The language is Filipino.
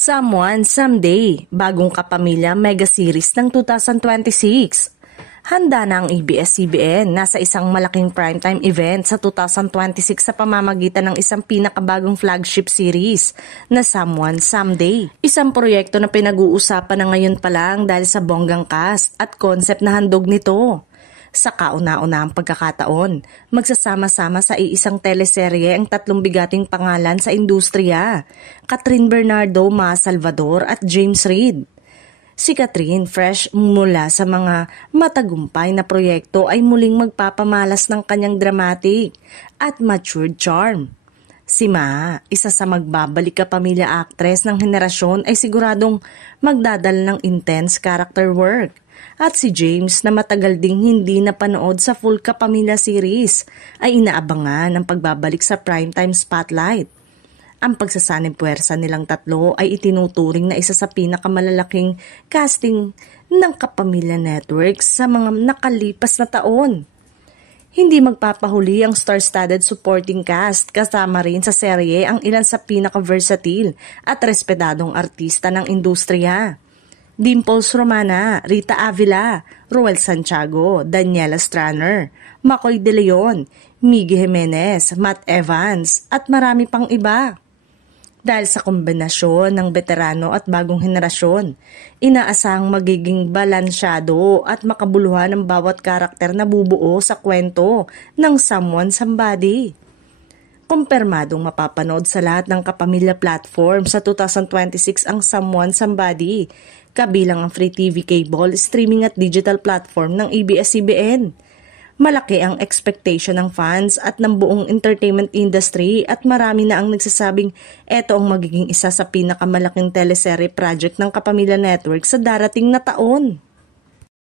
Someone Someday, bagong kapamilya mega series ng 2026. Handa na ang ABS-CBN nasa isang malaking primetime event sa 2026 sa pamamagitan ng isang pinakabagong flagship series na Someone Someday. Isang proyekto na pinag-uusapan na ngayon pa lang dahil sa bonggang cast at concept na handog nito. Sa kauna-unahang pagkakataon, magsasama-sama sa iisang teleserye ang tatlong bigating pangalan sa industriya, Catherine Bernardo, Ma Salvador at James Reid. Si Catherine, fresh mula sa mga matagumpay na proyekto, ay muling magpapamalas ng kanyang dramatic at matured charm. Si Ma, isa sa magbabalik kapamilya actress ng henerasyon, ay siguradong magdadala ng intense character work. At si James, na matagal ding hindi napanood sa full kapamilya series, ay inaabangan ang pagbabalik sa primetime spotlight. Ang pagsasanib puwersa nilang tatlo ay itinuturing na isa sa pinakamalalaking casting ng Kapamilya Network sa mga nakalipas na taon. Hindi magpapahuli ang star-studded supporting cast, kasama rin sa serye ang ilan sa pinaka-versatile at respetadong artista ng industriya. Dimples Romana, Rita Avila, Roel Santiago, Daniela Straner, Makoy De Leon, Miggy Jimenez, Matt Evans at marami pang iba. Dahil sa kombinasyon ng veterano at bagong henerasyon, inaasahang magiging balansyado at makabuluhan ang bawat karakter na bubuo sa kwento ng Someone Somebody. Kumpirmadong mapapanood sa lahat ng kapamilya platform sa 2026 ang Someone Somebody, kabilang ang free TV cable, streaming at digital platform ng ABS-CBN. Malaki ang expectation ng fans at ng buong entertainment industry at marami na ang nagsasabing eto ang magiging isa sa pinakamalaking teleserye project ng Kapamilya Network sa darating na taon.